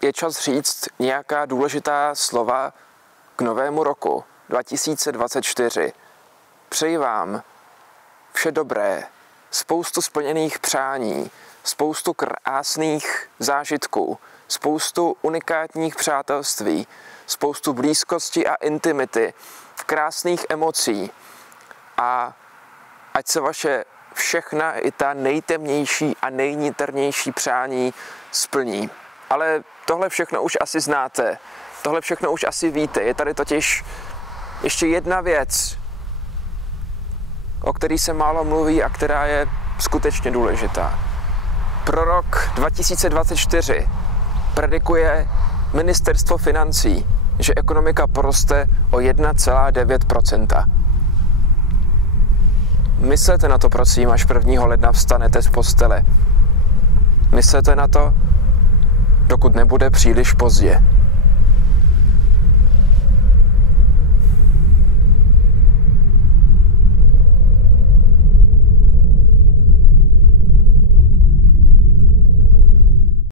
je čas říct nějaká důležitá slova k novému roku 2024. Přeji vám vše dobré, spoustu splněných přání, spoustu krásných zážitků, spoustu unikátních přátelství, spoustu blízkosti a intimity, krásných emocí a ať se vaše všechna i ta nejtemnější a nejniternější přání splní. Ale tohle všechno už asi znáte, tohle všechno už asi víte. Je tady totiž ještě jedna věc, o který se málo mluví a která je skutečně důležitá. Pro rok 2024 predikuje Ministerstvo financí, že ekonomika poroste o 1,9%. Myslete na to, prosím, až 1. ledna vstanete z postele. Myslete na to, dokud nebude příliš pozdě.